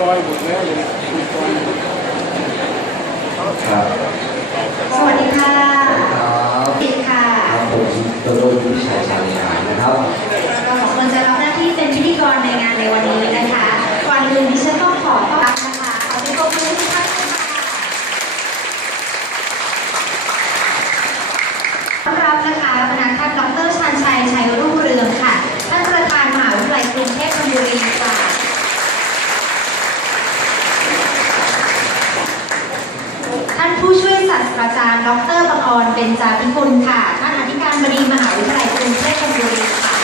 ซอยหมดแล้วเลยมีซอยครับสวัสดีค่ะครับสวัสดีค่ะครับผมตโดโดวิชัยชาญหานะครับเราสองคนจะรับหน้าที่เป็นพิธีกรในงานในวันนี้นะคะก่อนอื่นดิฉันต้องขอต้อนรับนะคะขอเป็นตัวมือทุกท่านค่ะต้อนรับนะคะคณะท่านดรชันชัย ชัยรุ่งเรืองค่ะ ท่านประธานมหาวิทยาลัยกรุงเทพธนบุรีค่ะ ท่านผู้ช่วยศาสตราจารย์ ดรประกรณ์เบญจาภิกุลค่ะ ท่านอธิการบดีมหาวิทยาลัยกรุงเทพธนบุรีค่ะ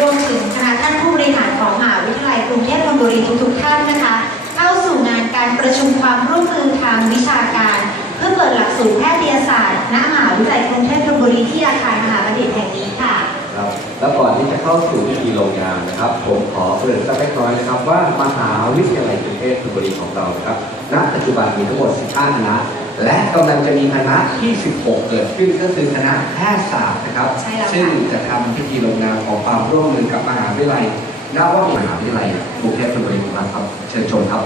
รวมถึงคณะท่านผู้บริหารของมหาวิทยาลัยกรุงเทพธนบุรีทุกๆท่านนะคะ เข้าสู่งานการประชุมความร่วมมือทางวิชาการ เพื่อเปิดหลักสูตรแพทยศาสตร์ณมหาวิทยาลัยกรุงเทพธนบุรีที่อาคารมหาบัณฑิตแห่งนี้ค่ะ แล้วก่อนที่จะเข้าสู่พิธีลงนามนะครับ ผมขอเกริ่นสักเล็กน้อยนะครับ ว่ามหาวิทยาลัยกรุงเทพธนบุรีของเรานะครับณปัจจุบันมีทั้งหมด 15 คณะ และกำลังจะมีคณะที่ 16 เกิดขึ้นก็คือคณะแพทยศาสตร์นะครับ ใช่แล้วค่ะ ซึ่งจะทำพิธีลงนามของความร่วมมือกับมหาวิทยาลัยนวมินทร์มหาวิทยาลัยกรุงเทพธนบุรีของเราครับ เชิญชมครับ